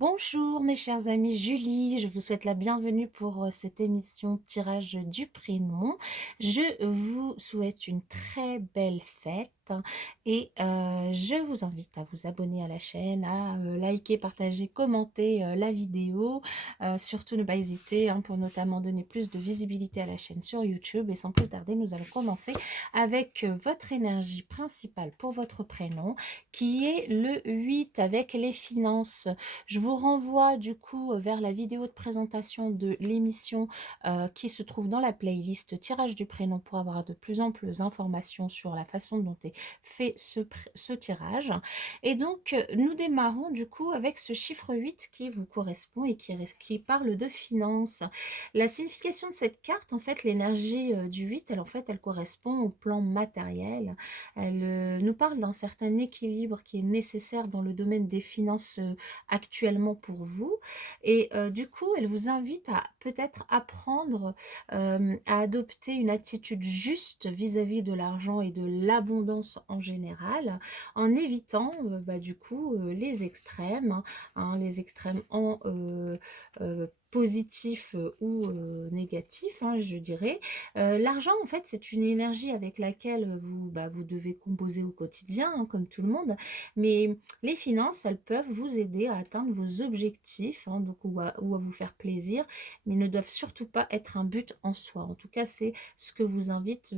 Bonjour mes chers amis, Julie, je vous souhaite la bienvenue pour cette émission tirage du prénom. Je vous souhaite une très belle fête et je vous invite à vous abonner à la chaîne, à liker, partager, commenter la vidéo. Surtout ne pas hésiter pour notamment donner plus de visibilité à la chaîne sur YouTube. Et sans plus tarder, nous allons commencer avec votre énergie principale pour votre prénom qui est le 8 avec les finances. Je vous renvoie du coup vers la vidéo de présentation de l'émission qui se trouve dans la playlist tirage du prénom pour avoir de plus amples informations sur la façon dont est fait ce tirage. Et donc, nous démarrons du coup avec ce chiffre 8 qui vous correspond et qui parle de finances. La signification de cette carte, en fait, l'énergie du 8, elle correspond au plan matériel. Elle nous parle d'un certain équilibre qui est nécessaire dans le domaine des finances actuellement pour vous. Et du coup, elle vous invite à peut-être apprendre à adopter une attitude juste vis-à-vis de l'argent et de l'abondance en général, en évitant du coup les extrêmes, les extrêmes en positif ou négatif, je dirais. L'argent, en fait, c'est une énergie avec laquelle vous devez composer au quotidien, comme tout le monde, mais les finances, elles peuvent vous aider à atteindre vos objectifs, donc, ou à vous faire plaisir, mais ne doivent surtout pas être un but en soi. En tout cas, c'est ce que vous invite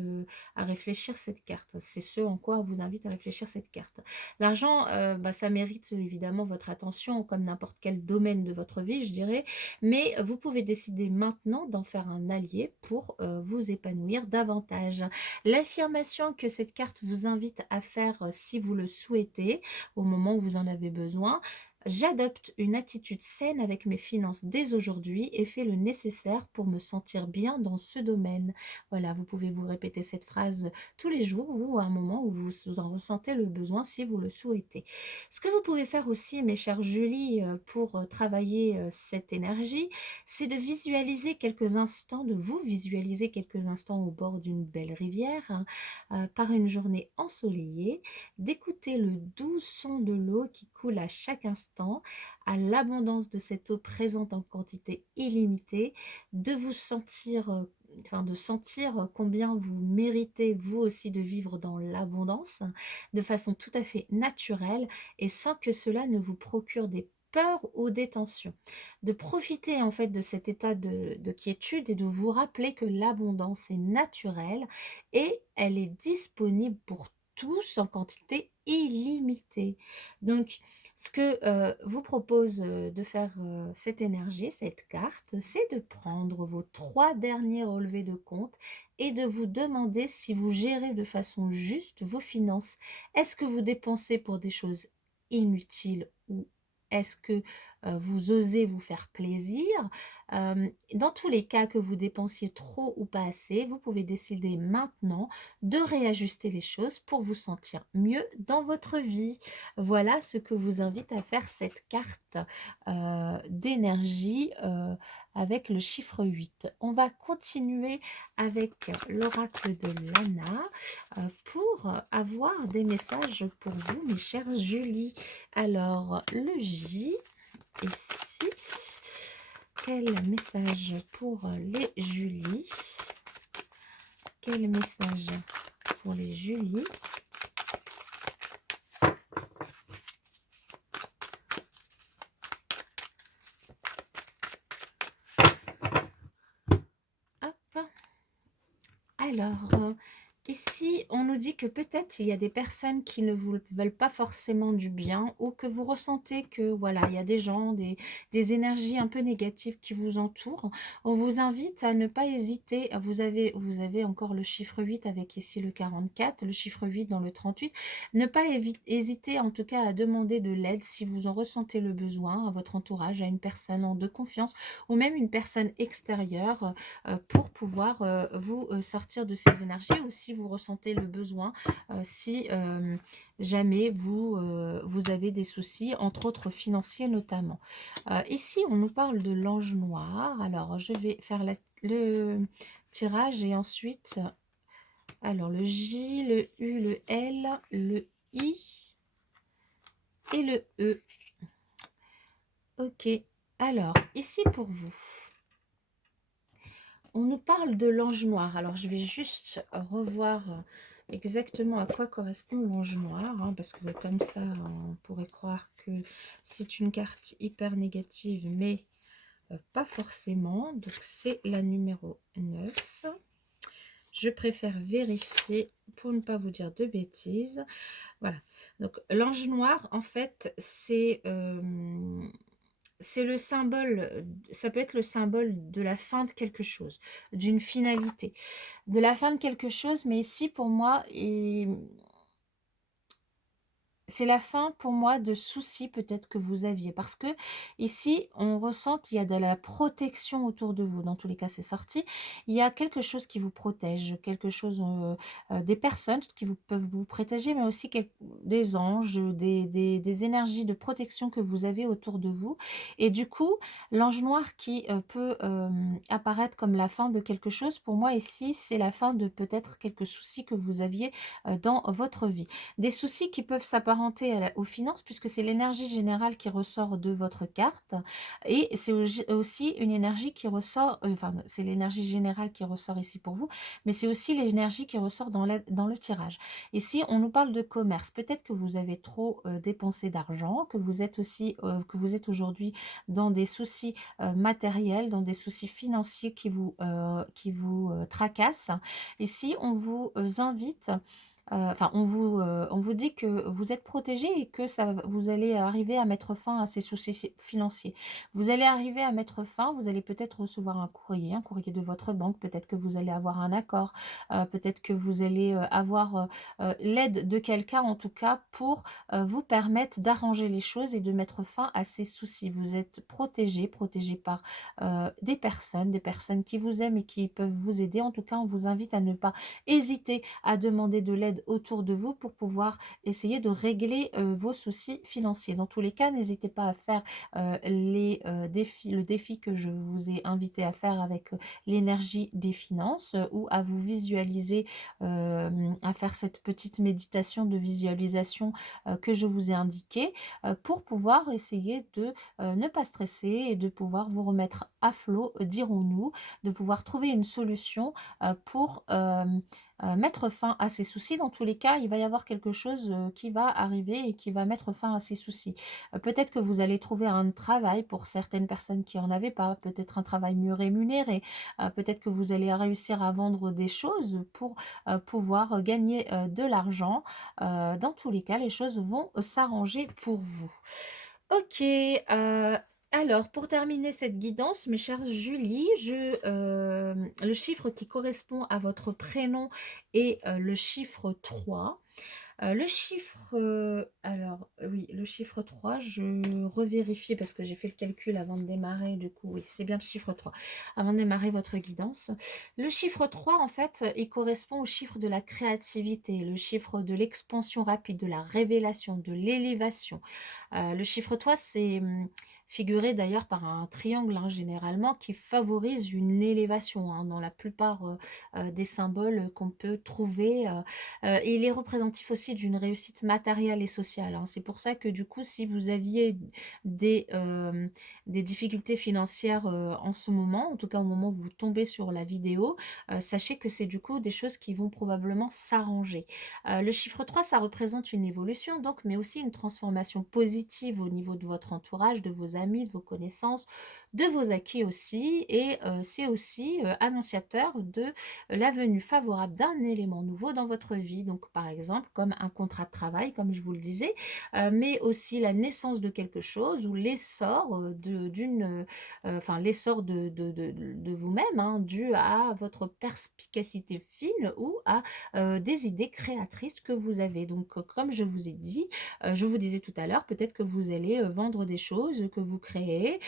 à réfléchir cette carte. C'est ce en quoi vous invite à réfléchir cette carte. L'argent, ça mérite évidemment votre attention, comme n'importe quel domaine de votre vie, je dirais, mais vous pouvez décider maintenant d'en faire un allié pour vous épanouir davantage. L'affirmation que cette carte vous invite à faire si vous le souhaitez, au moment où vous en avez besoin. J'adopte une attitude saine avec mes finances dès aujourd'hui et fais le nécessaire pour me sentir bien dans ce domaine. Voilà, vous pouvez vous répéter cette phrase tous les jours ou à un moment où vous en ressentez le besoin si vous le souhaitez. Ce que vous pouvez faire aussi, mes chères Julie, pour travailler cette énergie, c'est de visualiser quelques instants, de vous visualiser quelques instants au bord d'une belle rivière, par une journée ensoleillée, d'écouter le doux son de l'eau qui coule à chaque instant, à l'abondance de cette eau présente en quantité illimitée, de vous sentir, de sentir combien vous méritez vous aussi de vivre dans l'abondance, de façon tout à fait naturelle et sans que cela ne vous procure des peurs ou des tensions. De profiter en fait de cet état de quiétude et de vous rappeler que l'abondance est naturelle et elle est disponible pour tous en quantité illimitée. Donc, ce que vous propose de faire cette énergie, cette carte, c'est de prendre vos 3 derniers relevés de compte et de vous demander si vous gérez de façon juste vos finances. Est-ce que vous dépensez pour des choses inutiles ou est-ce que vous osez vous faire plaisir? Dans tous les cas que vous dépensiez trop ou pas assez, vous pouvez décider maintenant de réajuster les choses pour vous sentir mieux dans votre vie. Voilà ce que vous invite à faire cette carte d'énergie avec le chiffre 8. On va continuer avec l'oracle de Lana pour avoir des messages pour vous, mes chères Julie. Alors, le J ici, quel message pour les Julie? Quel message pour les Julie? Hop. Alors, ici, on nous dit que peut-être il y a des personnes qui ne vous veulent pas forcément du bien ou que vous ressentez que, voilà, il y a des gens, des énergies un peu négatives qui vous entourent. On vous invite à ne pas hésiter. Vous avez encore le chiffre 8 avec ici le 44, le chiffre 8 dans le 38. Ne pas hésiter en tout cas à demander de l'aide si vous en ressentez le besoin à votre entourage, à une personne de confiance ou même une personne extérieure pour pouvoir vous sortir de ces énergies ou si vous ressentez le besoin, si jamais vous avez des soucis, entre autres financiers notamment. Ici, on nous parle de l'ange noir. Alors, je vais faire le tirage et ensuite, alors le J, le U, le L, le I et le E. Ok. Alors, ici pour vous, on nous parle de l'ange noir. Alors, je vais juste revoir exactement à quoi correspond l'ange noir, hein, parce que comme ça, on pourrait croire que c'est une carte hyper négative, mais pas forcément. Donc, c'est la numéro 9. Je préfère vérifier pour ne pas vous dire de bêtises. Voilà. Donc, l'ange noir, en fait, c'est le symbole, ça peut être le symbole de la fin de quelque chose, d'une finalité, de la fin de quelque chose, mais ici, pour moi, c'est la fin pour moi de soucis peut-être que vous aviez parce que ici on ressent qu'il y a de la protection autour de vous. Dans tous les cas c'est sorti, il y a quelque chose qui vous protège, quelque chose, des personnes qui peuvent vous protéger, mais aussi des anges, des énergies de protection que vous avez autour de vous. Et du coup l'ange noir qui peut apparaître comme la fin de quelque chose, pour moi ici c'est la fin de peut-être quelques soucis que vous aviez dans votre vie, des soucis qui peuvent s'apparenter aux finances, puisque c'est l'énergie générale qui ressort de votre carte. Et c'est aussi une énergie qui ressort, enfin, c'est l'énergie générale qui ressort ici pour vous, mais c'est aussi l'énergie qui ressort dans le tirage. Ici, on nous parle de commerce. Peut-être que vous avez trop dépensé d'argent, que vous êtes aussi, que vous êtes aujourd'hui dans des soucis matériels, dans des soucis financiers qui vous tracassent. Ici, on vous invite, enfin, on vous dit que vous êtes protégé et que vous allez arriver à mettre fin à ces soucis financiers. Vous allez arriver à mettre fin, vous allez peut-être recevoir un courrier de votre banque, peut-être que vous allez avoir un accord, peut-être que vous allez avoir l'aide de quelqu'un, en tout cas, pour vous permettre d'arranger les choses et de mettre fin à ces soucis. Vous êtes protégé par des personnes qui vous aiment et qui peuvent vous aider. En tout cas, on vous invite à ne pas hésiter à demander de l'aide autour de vous pour pouvoir essayer de régler vos soucis financiers. Dans tous les cas, n'hésitez pas à faire le défi que je vous ai invité à faire avec l'énergie des finances, ou à vous visualiser, à faire cette petite méditation de visualisation que je vous ai indiquée, pour pouvoir essayer de ne pas stresser et de pouvoir vous remettre à flot, dirons-nous, de pouvoir trouver une solution pour mettre fin à ces soucis. Dans tous les cas, il va y avoir quelque chose qui va arriver et qui va mettre fin à ces soucis. Peut-être que vous allez trouver un travail pour certaines personnes qui n'en avaient pas, peut-être un travail mieux rémunéré, peut-être que vous allez réussir à vendre des choses pour pouvoir gagner de l'argent. Dans tous les cas, les choses vont s'arranger pour vous. Ok, alors pour terminer cette guidance, mes chères Julie, le chiffre qui correspond à votre prénom est le chiffre 3. Le chiffre, alors oui, le chiffre 3, je revérifie parce que j'ai fait le calcul avant de démarrer, du coup, oui, c'est bien le chiffre 3, avant de démarrer votre guidance. Le chiffre 3, en fait, il correspond au chiffre de la créativité, le chiffre de l'expansion rapide, de la révélation, de l'élévation. Le chiffre 3, c'est figuré d'ailleurs par un triangle, hein, généralement, qui favorise une élévation, hein, dans la plupart des symboles qu'on peut trouver. Et il est représentatif aussi d'une réussite matérielle et sociale, hein. C'est pour ça que du coup, si vous aviez des, euh, des difficultés financières en ce moment, en tout cas au moment où vous tombez sur la vidéo, sachez que c'est du coup des choses qui vont probablement s'arranger. Le chiffre 3, ça représente une évolution, donc, mais aussi une transformation positive au niveau de votre entourage, de vos amis, de vos connaissances, de vos acquis aussi. Et c'est aussi annonciateur de la venue favorable d'un élément nouveau dans votre vie. Donc, par exemple, comme un contrat de travail, comme je vous le disais, mais aussi la naissance de quelque chose ou l'essor enfin, l'essor de vous-même, hein, dû à votre perspicacité fine ou à des idées créatrices que vous avez. Donc, comme je vous ai dit, je vous disais tout à l'heure, peut-être que vous allez vendre des choses que vous créez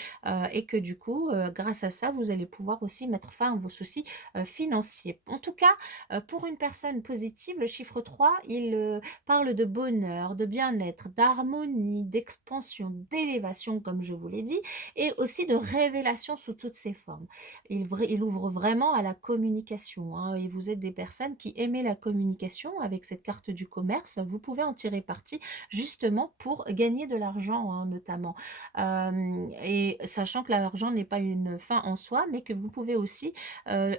et que du coup, grâce à ça, vous allez pouvoir aussi mettre fin à vos soucis financiers. En tout cas, pour une personne positive, le chiffre 3, il parle de bonheur, de bien-être, d'harmonie, d'expansion, d'élévation, comme je vous l'ai dit, et aussi de révélation sous toutes ses formes. Il ouvre vraiment à la communication, hein, et vous êtes des personnes qui aimez la communication. Avec cette carte du commerce, vous pouvez en tirer parti justement pour gagner de l'argent, hein, notamment. et sachant que l'argent n'est pas une fin en soi, mais que vous pouvez aussi, heu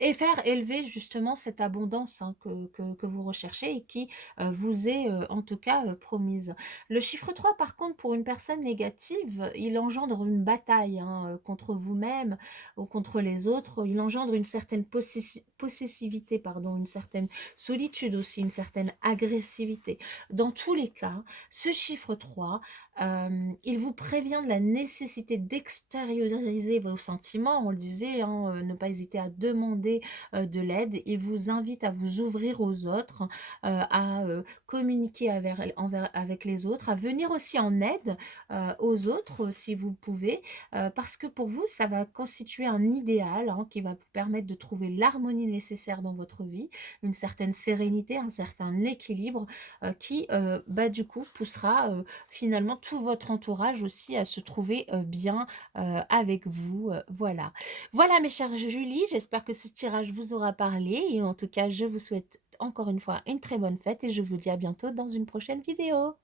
et faire élever justement cette abondance, hein, que vous recherchez et qui, vous est, en tout cas, promise. Le chiffre 3, par contre, pour une personne négative, il engendre une bataille, hein, contre vous-même ou contre les autres. Il engendre une certaine possessivité, pardon, une certaine solitude aussi, une certaine agressivité. Dans tous les cas, ce chiffre 3, il vous prévient de la nécessité d'extérioriser vos sentiments. On le disait, hein, ne pas hésiter à demander, de l'aide. Il vous invite à vous ouvrir aux autres, à, communiquer avec les autres, à venir aussi en aide, aux autres, si vous le pouvez, parce que pour vous, ça va constituer un idéal, hein, qui va vous permettre de trouver l'harmonie nécessaire dans votre vie, une certaine sérénité, un certain équilibre, qui, bah, du coup, poussera, finalement tout votre entourage aussi à se trouver, bien, avec vous, voilà. Voilà mes chères Julie, j'espère que ce tirage vous aura parlé et en tout cas, je vous souhaite encore une fois une très bonne fête et je vous dis à bientôt dans une prochaine vidéo.